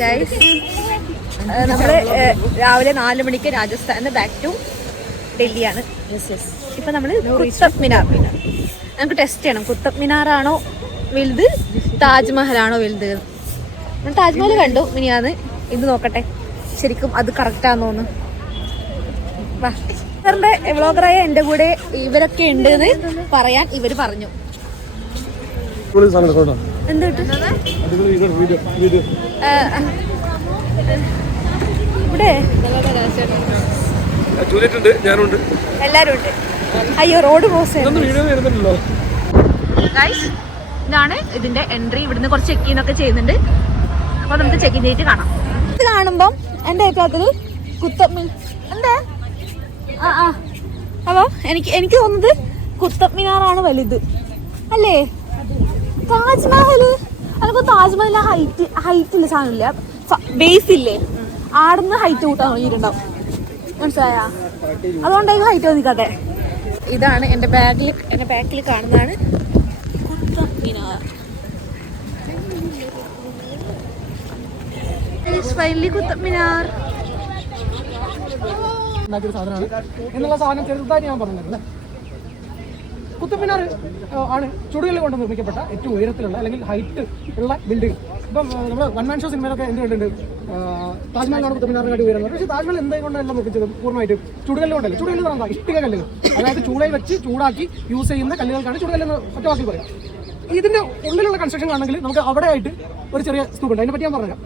Hi guys, നമ്മൾ രാവിലെ 4 മണിക്ക് രാജസ്ഥാനിൽ ബാക്ക് ടു ഡൽഹിയാണ്. ഇപ്പം നമ്മൾ കുത്തബ് മിനാർ നമുക്ക് ടെസ്റ്റ് ചെയ്യണം. കുത്തബ് മിനാറാണോ വലുത്, താജ്മഹലാണോ വലുത്? നമ്മൾ താജ്മഹൽ കണ്ടു മിനിയാന്ന്. ഇത് നോക്കട്ടെ ശരിക്കും അത് കറക്റ്റാന്ന് വാ. സാറിൻ്റെ വ്ളോഗറായ എൻ്റെ കൂടെ ഇവരൊക്കെ ഉണ്ട് എന്ന് പറയാൻ ഇവർ പറഞ്ഞു. എന്ത് കിട്ടും ഇവിടെ? എല്ലാരും ഉണ്ട്. അയ്യോ റോഡ് ക്രോസ്. ഇതാണ് ഇതിന്റെ എൻട്രി. ഇവിടുന്ന് കുറച്ച് ചെക്ക് ഇന്നൊക്കെ ചെയ്യുന്നുണ്ട്. അപ്പൊ നമുക്ക് ചെക്ക് ഇൻ ചെയ്തിട്ട് കാണാം. ഇത് കാണുമ്പം എന്റെ അഭിപ്രായത്തില് കുത്തബ് എന്താ അപ്പൊ എനിക്ക് തോന്നുന്നത് കുത്തബ് മിനാറാണ് വലുത് അല്ലേ? താജ്മഹല് അതിപ്പോ താജ്മഹൽ ഹൈറ്റില്ല സാധനമില്ല, ബേസ് ഇല്ലേ, ആടുന്ന് ഹൈറ്റ് കൂട്ടാൻ നോക്കിയിട്ടുണ്ടാവും. മനസ്സിലായ? അതുകൊണ്ടായിരിക്കും ഹൈറ്റ് തോന്നിക്കാട്ടെ. ഇതാണ് എൻ്റെ ബാക്കിൽ കാണുന്നതാണ് കുത്തബ് മിനാർ. കുത്തബ് മിനാർ എന്നുള്ള സാധനം ചെറുതായിട്ട് ഞാൻ പറഞ്ഞിരുന്നത്. കുത്തബ് മിനാർ ആണ് ചുടുകല്ല് കൊണ്ട് നിർമ്മിക്കപ്പെട്ട ഏറ്റവും ഉയരത്തിലുള്ള അല്ലെങ്കിൽ ഹൈറ്റ് ഉള്ള ബിൽഡിംഗ്. ഇപ്പം നമ്മൾ വൺ മാൻ ഷോ സിനിമയിലൊക്കെ എന്ത് കണ്ടിട്ടുണ്ട്, താജ്മഹലാണ് കുത്തബ് മിനാറിനായിട്ട് ഉയരുന്നത്. പക്ഷേ താജ്മഹൽ എന്തുകൊണ്ടല്ല നിർമ്മിച്ചത്? പൂർണ്ണമായിട്ടും ചുടുകല്ല് കൊണ്ടല്ല. ചുടുകല്ല് പറഞ്ഞാൽ ഇഷ്ടിക കല്ലുകൾ, അതായത് ചൂളയിൽ വെച്ച് ചൂടാക്കി യൂസ് ചെയ്യുന്ന കല്ലുകൾക്കാണ് ചുടുകല്ലെന്ന് ഒറ്റ വാക്കിൽ പറയാം. ഇതിൻ്റെ ഉള്ളിലുള്ള കൺസ്ട്രക്ഷൻ ആണെങ്കിൽ നമുക്ക് അവിടെ ആയിട്ട് ഒരു ചെറിയ സ്തൂപുണ്ട്, അതിനെപ്പറ്റി ഞാൻ പറഞ്ഞുതരാം.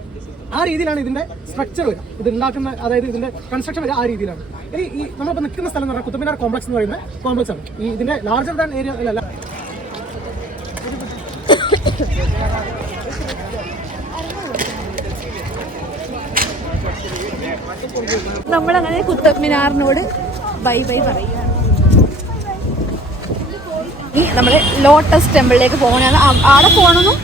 ആ രീതിയിലാണ് ഇതിന്റെ സ്ട്രക്ചർ വരിക, ഇത് ഉണ്ടാക്കുന്ന, അതായത് ഇതിന്റെ കൺസ്ട്രക്ഷൻ വരിക ആ രീതിയിലാണ്. ഇനി ഈ നമ്മളിപ്പോൾ നിൽക്കുന്ന സ്ഥലം എന്ന് പറഞ്ഞാൽ കുത്തബ് മിനാർ കോംപ്ലക്സ് എന്ന് പറയുന്ന കോംപ്ലക്സ് ആണ്. ഈ ഇതിന്റെ ലാർജർ ദാൻ ഏരിയ അല്ല. നമ്മളങ്ങനെ കുത്തബ് മിനാറിനോട് ബൈ ബൈ പറയുകയാണ്. ഇനി നമ്മൾ ലോട്ടസ് ടെമ്പിളിലേക്ക് പോകാനാണ്. അവിടെ പോകണമെന്നും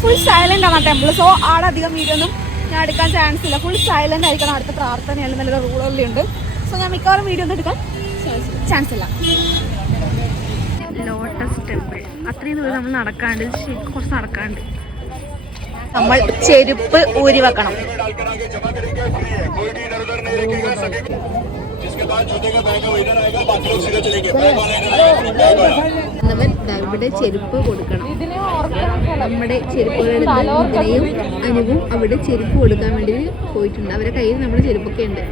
ഫുൾ സൈലന്റ് ആണ് ആ ടെമ്പിൾ. സോ അവിടെ അധികം വീഡിയോ ഒന്നും ഞാൻ എടുക്കാൻ ചാൻസ് ഇല്ല. ഫുൾ സൈലന്റ് ആയിരിക്കണം. അടുത്ത പ്രാർത്ഥനയെല്ലാം നല്ല റൂളെല്ലാം ഉണ്ട്. സോ ഞാൻ മിക്കവാറും വീഡിയോ ഒന്നും എടുക്കാൻ ചാൻസ് ഇല്ല. ലോട്ടസ് ടെമ്പിൾ അത്രയും ദൂരം നമ്മൾ നടക്കാണ്ട്, കുറച്ച് നടക്കാണ്ട്. നമ്മൾ ചെരുപ്പ് ഊരി വെക്കണം. ഇവിടെ ചെരുപ്പ് കൊടുക്കണം. നമ്മുടെ ചെരുപ്പുകളെയും അനുവും അവിടെ ചെരുപ്പ് കൊടുക്കാൻ വേണ്ടി പോയിട്ടുണ്ട്. അവരുടെ കയ്യിൽ നമ്മുടെ ചെരുപ്പൊക്കെ ഉണ്ട്.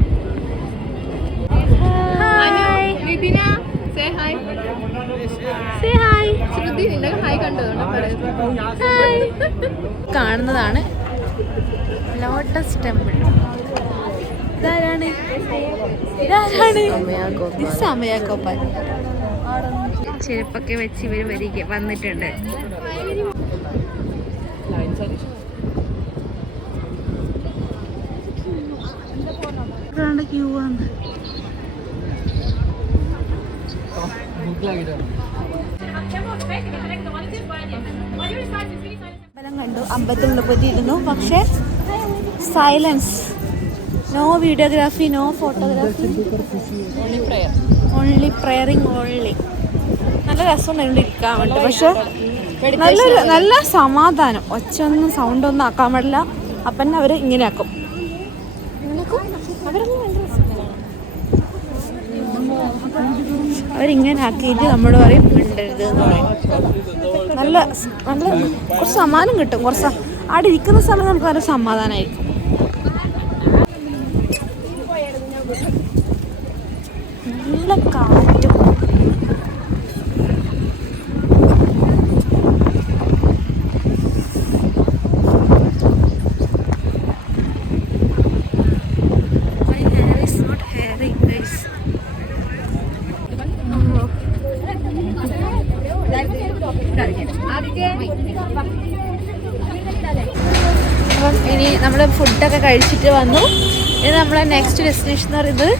കാണുന്നതാണ് ലോട്ടസ് ടെമ്പിൾ. ഇതാരാണ്? സമയാക്കോപ്പൻ. ചെരുപ്പൊക്കെ വെച്ച് ഇവർ വന്നിട്ടുണ്ട്. ക്യൂ ആണ്. അമ്പലം കണ്ടു, അമ്പലത്തിനുള്ളിൽ പോയിരുന്നു. പക്ഷെ silence, no videography, no photography, only praying only. നല്ല രസമുണ്ടായിരുന്നു ഇരിക്കാൻ വേണ്ടി. പക്ഷെ നല്ല സമാധാനം. ഒച്ചൊന്നും സൗണ്ടൊന്നും ആക്കാൻ പാടില്ല. അപ്പം അവർ ഇങ്ങനെ ആക്കും. അവരിങ്ങനെ ആക്കിയിട്ട് നമ്മൾ പറയും മിണ്ടരുത് എന്ന് പറയും. നല്ല കുറച്ച് സമാധാനം കിട്ടും. കുറച്ച് അവിടെ ഇരിക്കുന്ന സ്ഥലം നമുക്ക് നല്ല സമാധാനമായിരിക്കും. നല്ല കാറ്റും. അപ്പം ഇനി നമ്മൾ ഫുഡൊക്കെ കഴിച്ചിട്ട് വന്നു. ഇനി നമ്മളെ നെക്സ്റ്റ് ഡെസ്റ്റിനേഷൻ എന്ന് പറയുന്നത്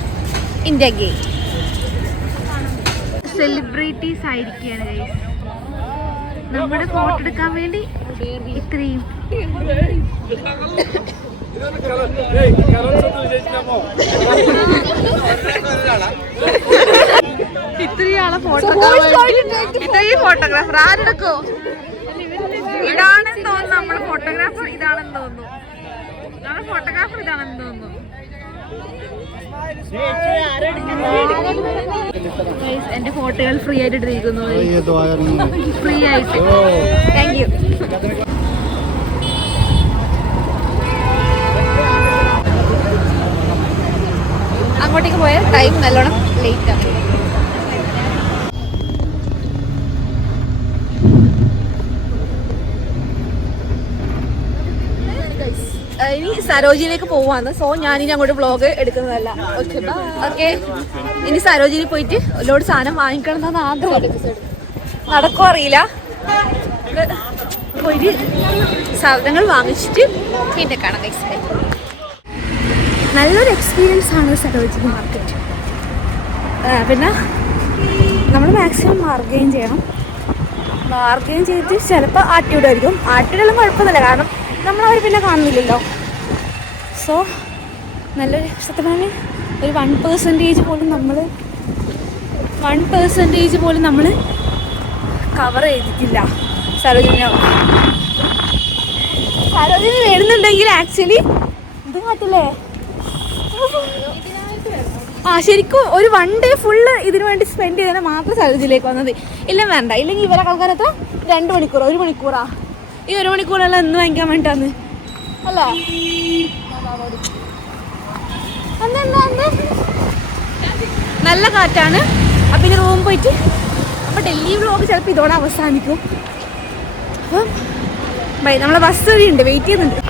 ഇന്ത്യ ഗേറ്റ്. സെലിബ്രിറ്റീസ് ആയിരിക്കുകയാണ് ഗൈസ്. നമ്മുടെ ഫോട്ടോ എടുക്കാൻ വേണ്ടി ഇത്രയും ഇത്രയും ഫോട്ടോഗ്രാഫർ ആരെടുക്കോ? ഇതാണെന്ന് തോന്നുന്നു, നമ്മുടെ ഫോട്ടോഗ്രാഫർ ഇതാണെന്ന് തോന്നുന്നു. ഫോട്ടോഗ്രാഫർ ഇതാണെന്ന് തോന്നുന്നു. എന്റെ ഫോട്ടോകൾ ഫ്രീ ആയിട്ട് ഇട്ടിരിക്കുന്നു. ഫ്രീ ആയിട്ട്. Thank you. അങ്ങോട്ടേക്ക് പോയ ടൈം നല്ലോണം ലേറ്റ് ആണ്. ഇനി സരോജിനിലേക്ക് പോവാന്ന്. സോ ഞാനിനി അങ്ങോട്ട് വ്ളോഗ് എടുക്കുന്നതല്ല. ഓക്കെ, ഇനി സരോജിനി പോയിട്ട് ഒരുപാട് സാധനം വാങ്ങിക്കണം എന്നാണ് ആഗ്രഹം. നടക്കോ അറിയില്ല. പോയിട്ട് സാധനങ്ങൾ വാങ്ങിച്ചിട്ട് പിന്നെ കാണാം. നല്ലൊരു എക്സ്പീരിയൻസ് ആണ് സരോജിനി മാർക്കറ്റ്. പിന്നെ നമ്മൾ മാക്സിമം ബാർഗെയിൻ ചെയ്യണം. ബാർഗെയിൻ ചെയ്തിട്ട് ചിലപ്പോൾ ആട്ടിവിടായിരിക്കും. ആട്ടിവിടെല്ലാം കുഴപ്പമൊന്നുമില്ല, കാരണം നമ്മളവർ പിന്നെ കാണുന്നില്ലല്ലോ. സോ നല്ലൊരു സത്യം പറഞ്ഞാൽ ഒരു 1% പോലും നമ്മൾ കവർ ചെയ്തിട്ടില്ല. സരോജിനി വരുന്നുണ്ടെങ്കിൽ ആക്ച്വലി ഇത് കാട്ടില്ലേ. ശരിക്കും ഒരു 1 ഡേ ഫുള്ള് ഇതിനു വേണ്ടി സ്പെൻഡ് ചെയ്താൽ മാത്രം സരോജിനിലേക്ക് വന്നത്. ഇല്ല വേണ്ട, ഇല്ലെങ്കിൽ ഇവരെ ആൾക്കാരത്ര 2 മണിക്കൂറോ 1 മണിക്കൂറാ. ഈ 1 മണിക്കൂറെല്ലാം എന്ന് വാങ്ങിക്കാൻ വേണ്ടിട്ടാന്ന് അല്ല. നല്ല കാറ്റാണ്. അപ്പം ഇനി റൂം പോയിട്ട് അപ്പം ഡൽഹി വ്ലോഗ് ചിലപ്പോൾ ഇതോടെ അവസാനിക്കും. അപ്പം നമ്മളെ ബസ് വഴി ഉണ്ട്, വെയിറ്റ് ചെയ്യുന്നുണ്ട്.